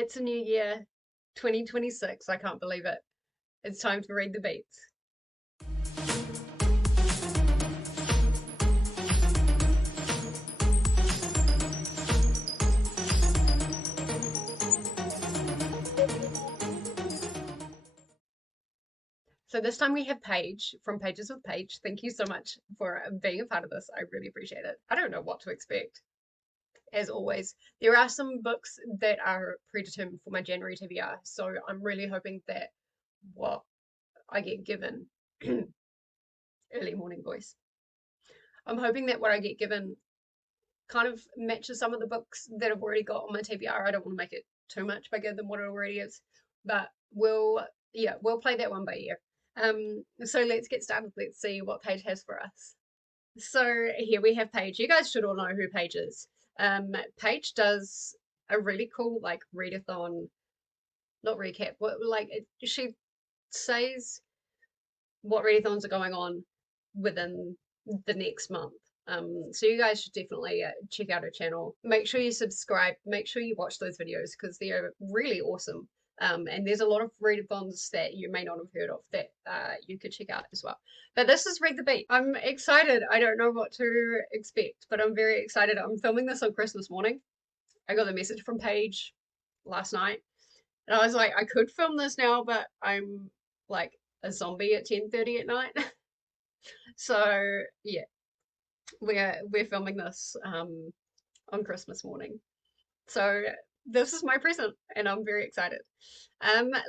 It's a new year, 2026. I can't believe it. It's time to read the beats. So this time we have Paige from Pages with Paige. Thank you so much for being a part of this. I really appreciate it. I don't know what to expect. As always, there are some books that are predetermined for my January TBR, so I'm really hoping that what I get given, early morning voice, I'm hoping that what I get given kind of matches some of the books that I've already got on my TBR. I don't want to make it too much bigger than what it already is, but we'll play that one by ear. So let's get started. Let's see what Paige has for us. So here we have Paige. You guys should all know who Paige is. Paige does a really cool like readathon, not recap, but like she says what readathons are going on within the next month. So you guys should definitely check out her channel. Make sure you subscribe. Make sure you watch those videos because they're really awesome. And there's a lot of readathons that you may not have heard of that you could check out as well. But this is Read the Beat. I'm excited. I don't know what to expect, but I'm very excited. I'm filming this on Christmas morning. I got the message from Paige last night. And I was like, I could film this now, but I'm like a zombie at 10:30 at night. So yeah, we're filming this on Christmas morning. So this is my present and I'm very excited.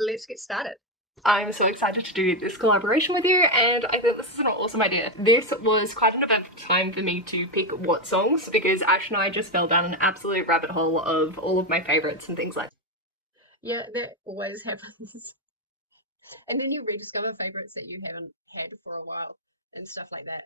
Let's get started. I'm so excited to do this collaboration with you, and I think this is an awesome idea. This was quite an eventful time for me to pick what songs, because Ash and I just fell down an absolute rabbit hole of all of my favourites and things like that. Yeah, that always happens. And then you rediscover favourites that you haven't had for a while and stuff like that.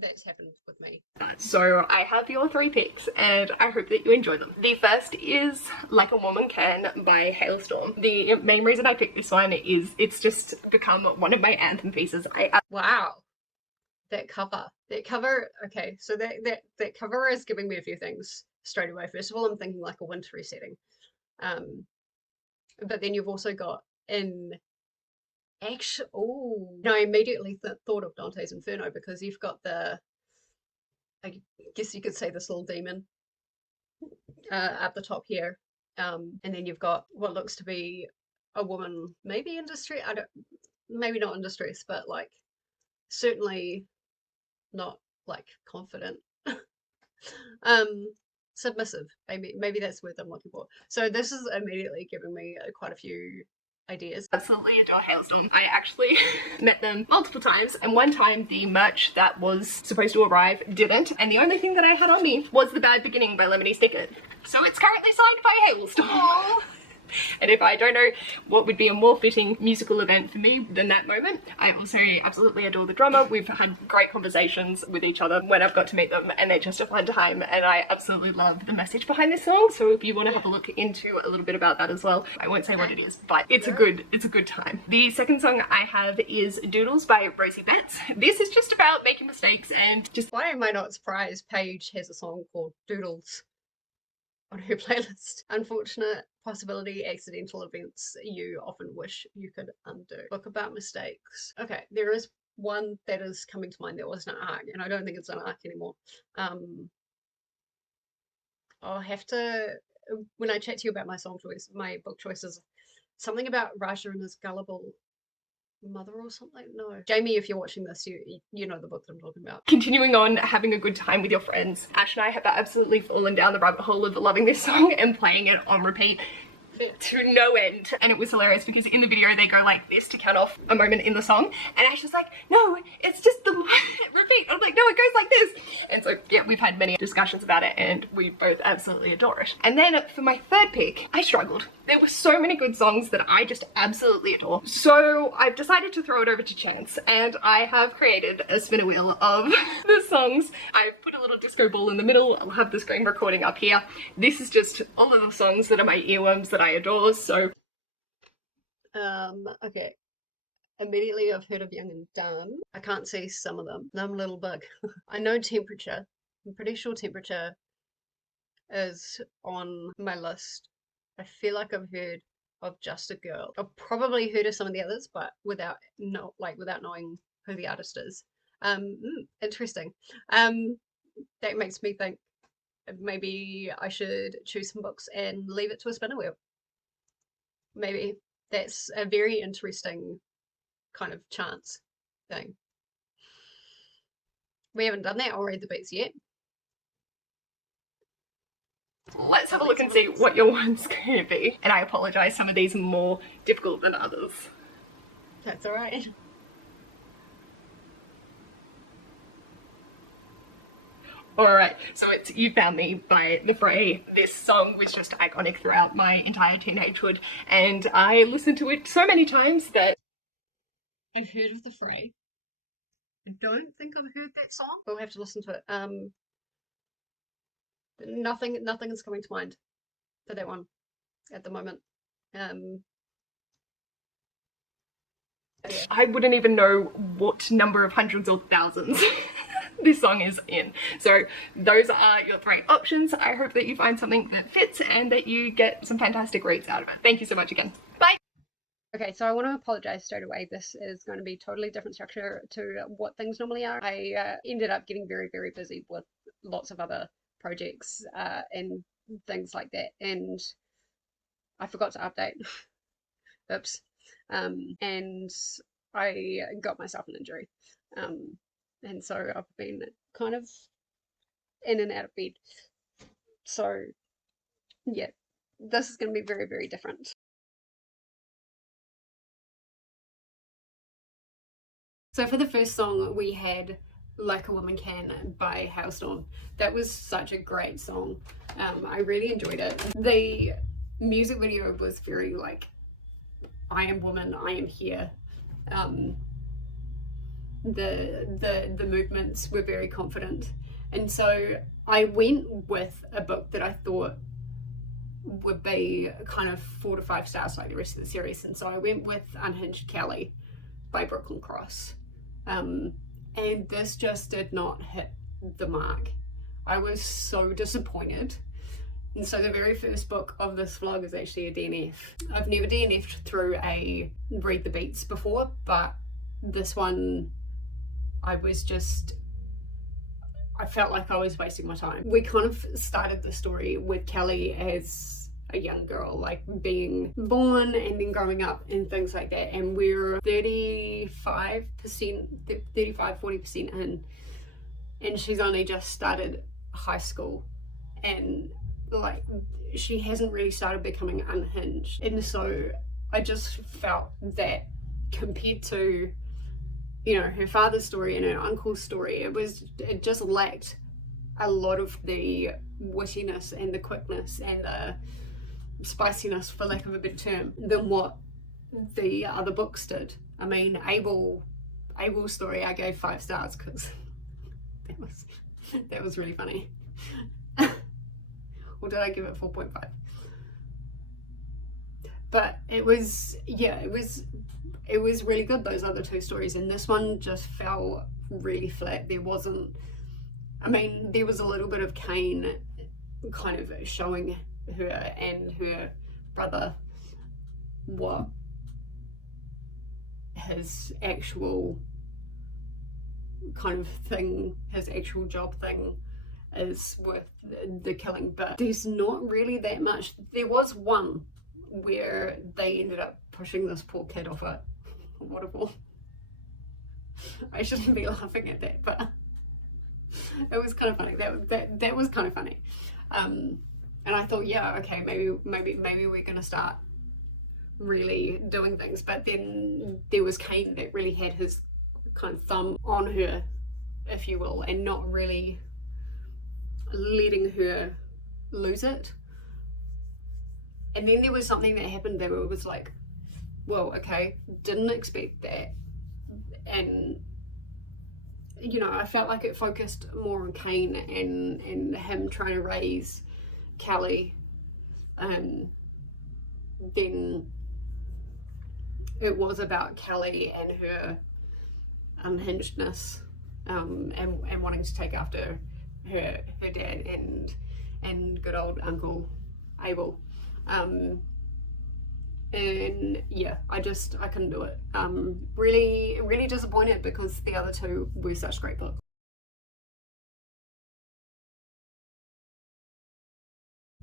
That's happened with me. So I have your 3 picks and I hope that you enjoy them. The first is Like a Woman Can by Hailstorm. The main reason I picked this one is it's just become one of my anthem pieces. Wow. That cover. Okay, so that cover is giving me a few things straight away. First of all, I'm thinking like a wintry setting. But then you've also got I immediately thought of Dante's Inferno because you've got I guess you could say this little demon at the top here, and then you've got what looks to be a woman, maybe in distress. Maybe not in distress, but like certainly not like confident. Submissive. Maybe that's the word I'm looking for. So this is immediately giving me quite a few ideas. Absolutely adore Hailstorm. I actually met them multiple times, and one time the merch that was supposed to arrive didn't, and the only thing that I had on me was The Bad Beginning by Lemony Snicket. So it's currently signed by Hailstorm. Aww. And if I don't know what would be a more fitting musical event for me than that moment, I also absolutely adore the drummer. We've had great conversations with each other when I've got to meet them, and they're just a fun time, and I absolutely love the message behind this song. So if you want to have a look into a little bit about that as well, I won't say what it is, but it's a good time. The second song I have is Doodles by Rosie Betts. This is just about making mistakes and just... Why am I not surprised Paige has a song called Doodles on her playlist? Unfortunate possibility, accidental events you often wish you could undo. Book about mistakes. Okay, there is one that is coming to mind that was an arc, and I don't think it's an arc anymore. I'll have to, when I chat to you about my song choice, my book choices, something about Raja and his Gullible mother or something. No, Jamie, if you're watching this, you know the book that I'm talking about. Continuing on having a good time with your friends, Ash and I have absolutely fallen down the rabbit hole of loving this song and playing it on repeat to no end. And it was hilarious because in the video they go like this to count off a moment in the song, and Ash is like, no, it's just the repeat. I'm like, no, it goes like this. And so yeah, we've had many discussions about it and we both absolutely adore it. And then for my third pick, I struggled. There were so many good songs that I just absolutely adore. So I've decided to throw it over to chance, and I have created a spinner wheel of the songs. I've put a little disco ball in the middle. I'll have the screen recording up here. This is just all of the songs that are my earworms that I adore, so... Okay. Immediately I've heard of Young and Dumb. I can't see some of them. Numb Little Bug. I know Temperature. I'm pretty sure Temperature is on my list I feel like I've heard of Just a Girl. I've probably heard of some of the others, but without knowing who the artist is. Interesting. That makes me think maybe I should choose some books and leave it to a spinner wheel. Maybe that's a very interesting kind of chance thing. We haven't done that. I'll read the beats yet. Let's have a look and see what your one's going to be. And I apologise, some of these are more difficult than others. That's alright. Alright, so it's You Found Me by The Fray. This song was just iconic throughout my entire teenagehood, and I listened to it so many times that I've heard of The Fray. I don't think I've heard that song. We'll have to listen to it. Nothing is coming to mind for that one at the moment. I wouldn't even know what number of hundreds or thousands this song is in. So those are your 3 options. I hope that you find something that fits and that you get some fantastic reads out of it. Thank you so much again. Bye! Okay, so I want to apologize straight away. This is going to be totally different structure to what things normally are. I ended up getting very, very busy with lots of other projects and things like that, and I forgot to update. Oops. And I got myself an injury. And so I've been kind of in and out of bed. So yeah, this is going to be very, very different. So for the first song, we had Like a Woman Can by Hailstorm. That was such a great song. I really enjoyed it. The music video was very like, I am woman, I am here. The movements were very confident. And so I went with a book that I thought would be kind of 4 to 5 stars like the rest of the series. And so I went with Unhinged Kallie by Brooklyn Cross. And this just did not hit the mark. I was so disappointed. And so the very first book of this vlog is actually a DNF. I've never DNF'd through a read the beats before, but this one I felt like I was wasting my time. We kind of started the story with Kallie as a young girl, like being born and then growing up and things like that, and we're 35-40% in, and she's only just started high school, and like she hasn't really started becoming unhinged. And so I just felt that compared to, you know, her father's story and her uncle's story, it just lacked a lot of the wittiness and the quickness and the spiciness, for lack of a better term, than what the other books did. I mean, Abel's story I gave 5 stars because that was really funny. Or did I give it 4.5? But it was really good, those other 2 stories, and this one just fell really flat. There was a little bit of Cain kind of showing her and her brother what his actual kind of thing, his actual job thing is with the killing, but there's not really that much. There was one where they ended up pushing this poor kid off a waterfall. I shouldn't be laughing at that, but it was kind of funny. That was kind of funny. And I thought, yeah, okay, maybe we're gonna start really doing things. But then there was Cain that really had his kind of thumb on her, if you will, and not really letting her lose it. And then there was something that happened that it was like, well, okay, didn't expect that. And you know, I felt like it focused more on Cain and him trying to raise Kallie, then it was about Kallie and her unhingedness, and wanting to take after her dad and good old Uncle Abel. And yeah, I couldn't do it. Really, really disappointed because the other two were such great books.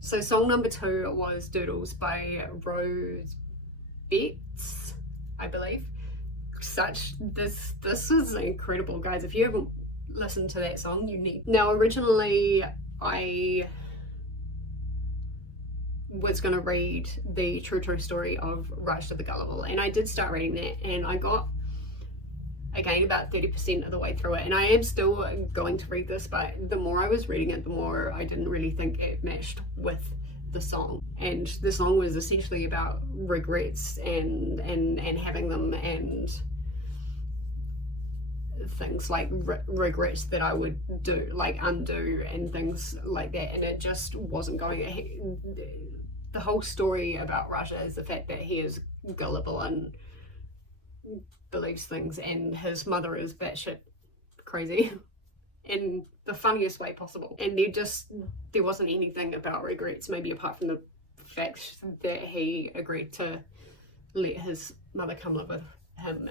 So song number 2 was Doodles by Rose Betts, I believe. This is incredible, guys. If you haven't listened to that song, you need. Now, originally I was going to read the true story of Rise to the Gullible, and I did start reading that, and I got again about 30% of the way through it, and I am still going to read this, but the more I was reading it, the more I didn't really think it matched with the song. And the song was essentially about regrets and having them, and things like regrets that I would do, like undo, and things like that, and it just wasn't going. The whole story about Raja is the fact that he is gullible and believes things, and his mother is batshit crazy in the funniest way possible, and there wasn't anything about regrets, maybe apart from the fact that he agreed to let his mother come live with him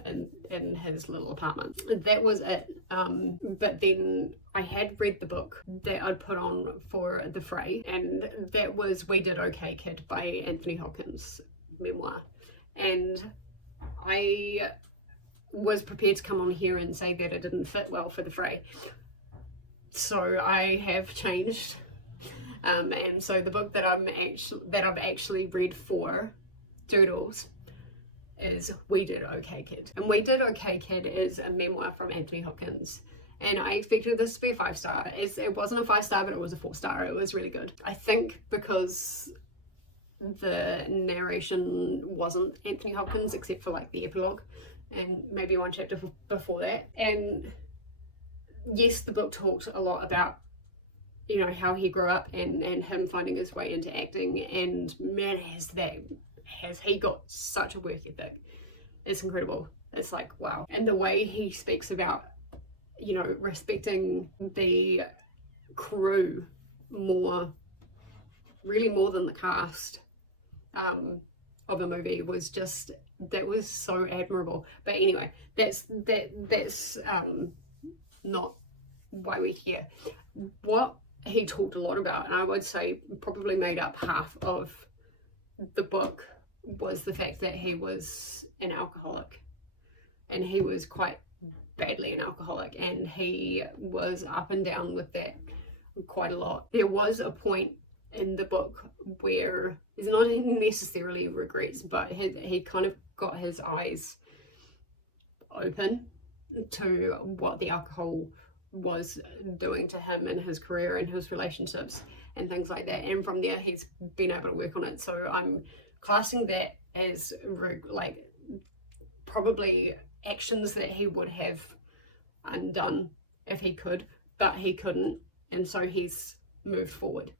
in his little apartment. That was it. But then I had read the book that I'd put on for the fray, and that was We Did Okay Kid by Anthony Hopkins' memoir. And I was prepared to come on here and say that it didn't fit well for the fray. So I have changed. And so the book that I've actually read for Doodles is We Did Okay Kid. And We Did Okay Kid is a memoir from Anthony Hopkins. And I expected this to be a 5-star. It wasn't a 5-star, but it was a 4-star. It was really good. I think because the narration wasn't Anthony Hopkins, except for like the epilogue and maybe one chapter before that. And yes, the book talked a lot about, you know, how he grew up and him finding his way into acting. And man, has he got such a work ethic. It's incredible. It's like, wow. And the way he speaks about, you know, respecting the crew really more than the cast of a movie was so admirable. But anyway, that's not why we're here. What he talked a lot about, and I would say probably made up half of the book, was the fact that he was an alcoholic, and he was quite badly an alcoholic, and he was up and down with that quite a lot. There was a point in the book where it's not necessarily regrets, but he kind of got his eyes open to what the alcohol was doing to him and his career and his relationships and things like that, and from there he's been able to work on it. So I'm classing that as like probably actions that he would have undone if he could, but he couldn't, and so he's moved forward.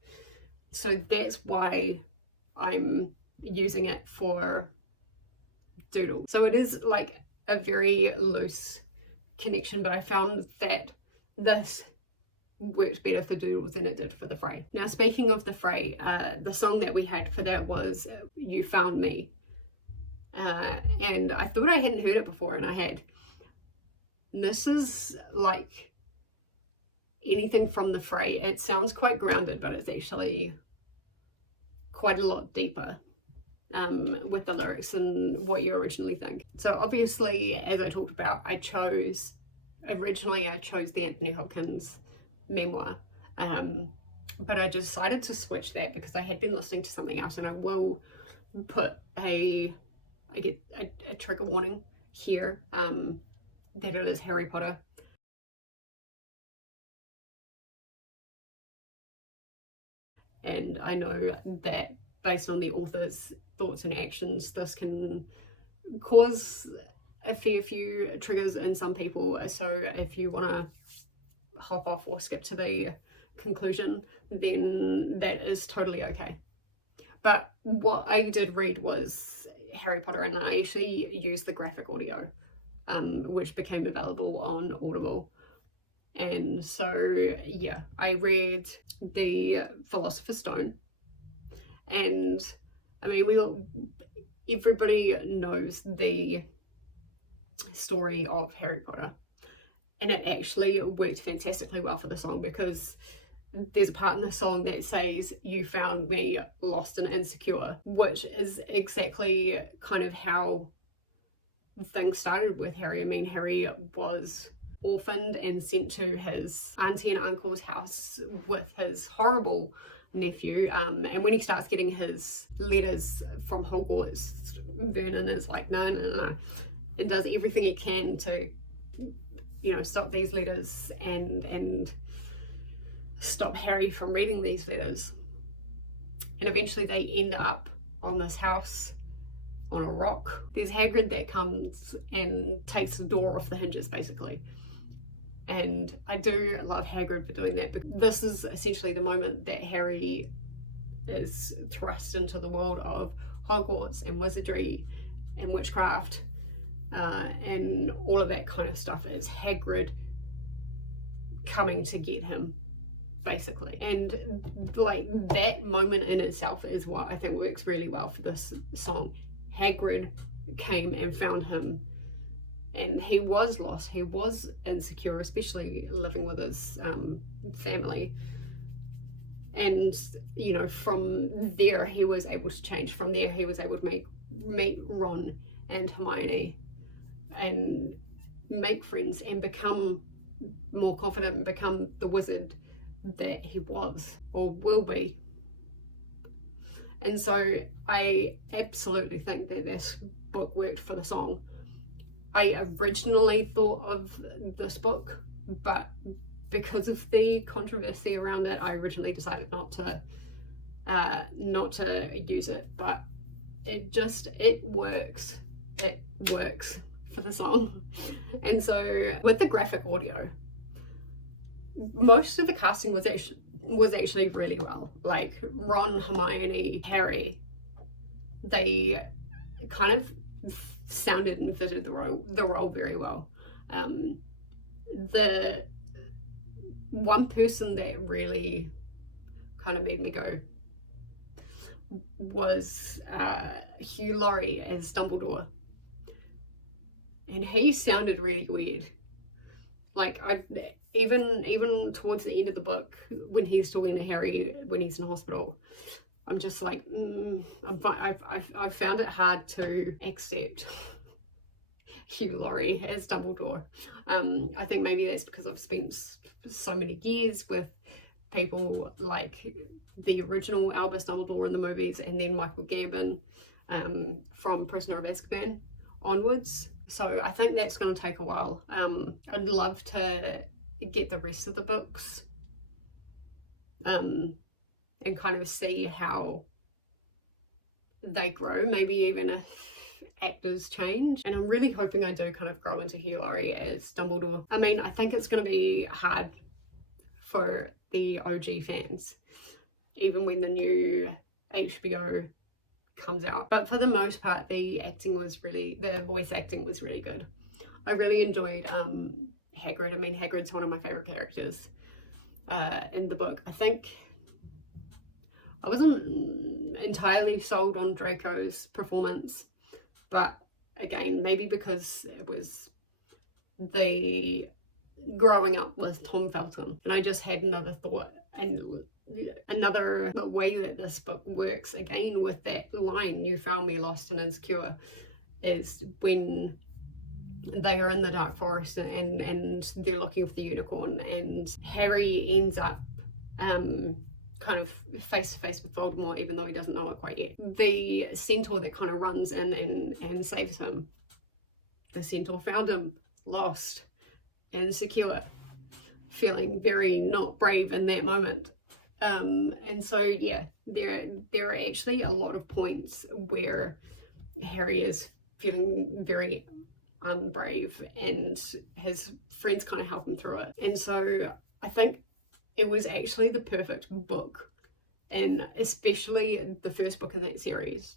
So that's why I'm using it for Doodle. So it is like a very loose connection, but I found that this worked better for Doodles than it did for the fray. Now, speaking of the fray, the song that we had for that was You Found Me. And I thought I hadn't heard it before, and I had. And this is like anything from the fray. It sounds quite grounded, but it's actually quite a lot deeper with the lyrics and what you originally think. So obviously, as I talked about, originally I chose the Anthony Hopkins memoir, but I decided to switch that because I had been listening to something else, and I will put I get a trigger warning here, that it is Harry Potter. And I know that based on the author's thoughts and actions, this can cause a fair few triggers in some people. So if you want to hop off or skip to the conclusion, then that is totally okay. But what I did read was Harry Potter, and I actually used the graphic audio, which became available on Audible. And so yeah, I read the Philosopher's Stone, and I mean, everybody knows the story of Harry Potter, and it actually worked fantastically well for the song, because there's a part in the song that says, "You found me lost and insecure," which is exactly kind of how things started with Harry. I mean, Harry was orphaned and sent to his auntie and uncle's house with his horrible nephew, and when he starts getting his letters from Hogwarts, Vernon is like, no, and does everything he can to, you know, stop these letters and stop Harry from reading these letters. And eventually they end up on this house on a rock. There's Hagrid that comes and takes the door off the hinges, basically. And I do love Hagrid for doing that, because this is essentially the moment that Harry is thrust into the world of Hogwarts and wizardry and witchcraft, and all of that kind of stuff. It's Hagrid coming to get him, basically. And like, that moment in itself is what I think works really well for this song. Hagrid came and found him, and he was lost, he was insecure, especially living with his family. And, you know, from there he was able to change. From there he was able to meet Ron and Hermione and make friends and become more confident and become the wizard that he was or will be. And so I absolutely think that this book worked for the song. I originally thought of this book, but because of the controversy around it, I originally decided not to use it. But it works. It works for the song. And so with the graphic audio, most of the casting was actually really well. Like Ron, Hermione, Harry, they kind of sounded and fitted the role very well. The one person that really kind of made me go was Hugh Laurie as Dumbledore, and he sounded really weird. Like, even towards the end of the book, when he's talking to Harry when he's in hospital, I'm just like, I've found it hard to accept Hugh Laurie as Dumbledore. I think maybe that's because I've spent so many years with people like the original Albus Dumbledore in the movies, and then Michael Gambon from Prisoner of Azkaban onwards. So I think that's going to take a while. I'd love to get the rest of the books and kind of see how they grow, maybe even if actors change. And I'm really hoping I do kind of grow into Hugh Laurie as Dumbledore. I mean, I think it's going to be hard for the OG fans, even when the new HBO comes out. But for the most part, the voice acting was really good. I really enjoyed Hagrid. I mean, Hagrid's one of my favorite characters in the book. I think I wasn't entirely sold on Draco's performance, but again, maybe because it was the growing up with Tom Felton, and I just had another thought, and another way that this book works again with that line, "You found me lost and insecure," is when they are in the dark forest and they're looking for the unicorn, and Harry ends up kind of face to face with Voldemort, even though he doesn't know it quite yet. The centaur that kind of runs in and saves him, the centaur found him lost, insecure, feeling very not brave in that moment. And so yeah, there are actually a lot of points where Harry is feeling very unbrave, and his friends kind of help him through it. And so I think it was actually the perfect book, and especially the first book in that series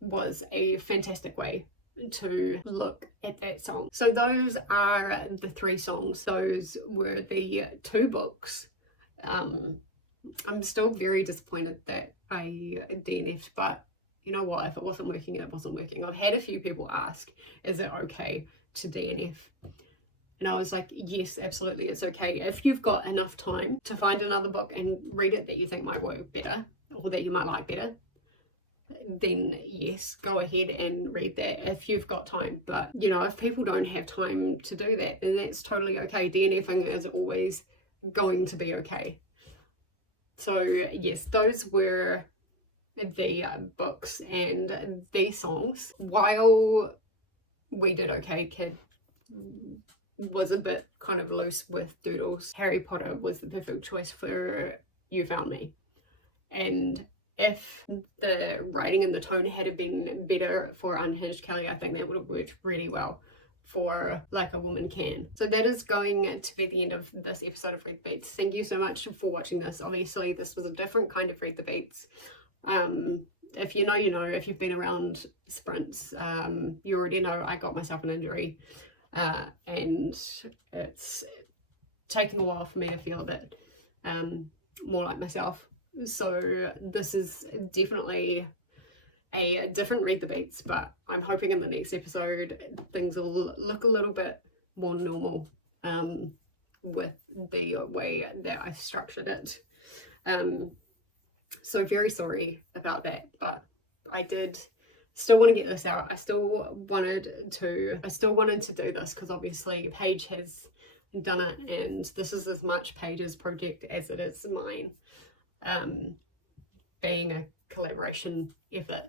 was a fantastic way to look at that song. So those are the 3 songs. Those were the 2 books. I'm still very disappointed that I DNF'd, but you know what, if it wasn't working, it wasn't working. I've had a few people ask, is it okay to DNF? And I was like, yes, absolutely, it's okay. If you've got enough time to find another book and read it that you think might work better, or that you might like better, then yes, go ahead and read that if you've got time. But you know, if people don't have time to do that, then that's totally okay. DNFing is always going to be okay. So yes, those were the books and the songs. While We Did Okay Kid was a bit kind of loose with Doodles, Harry Potter was the perfect choice for You Found Me. And if the writing and the tone had been better for Unhinged Kallie, I think that would have worked really well for Like a Woman Can. So that is going to be the end of this episode of Read the Beats. Thank you so much for watching this. Obviously this was a different kind of Read the Beats. If you know, you know. If you've been around sprints, you already know I got myself an injury, and it's taken a while for me to feel a bit more like myself. So this is definitely a different Read the Beats, but I'm hoping in the next episode things will look a little bit more normal with the way that I structured it. So very sorry about that, but I did still want to get this out. I still wanted to do this because obviously Paige has done it, and this is as much Paige's project as it is mine, being a collaboration effort.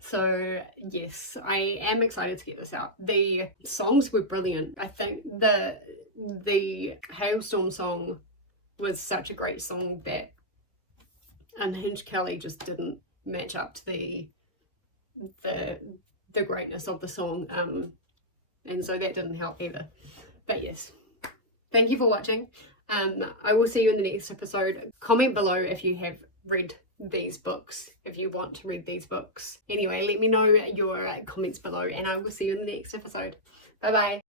So yes, I am excited to get this out. The songs were brilliant. I think the Hailstorm song was such a great song that Unhinged Kallie just didn't match up to the greatness of the song, and so that didn't help either. But yes, thank you for watching. I will see you in the next episode. Comment below if you have read these books, if you want to read these books. Anyway, let me know your comments below, and I will see you in the next episode. Bye bye.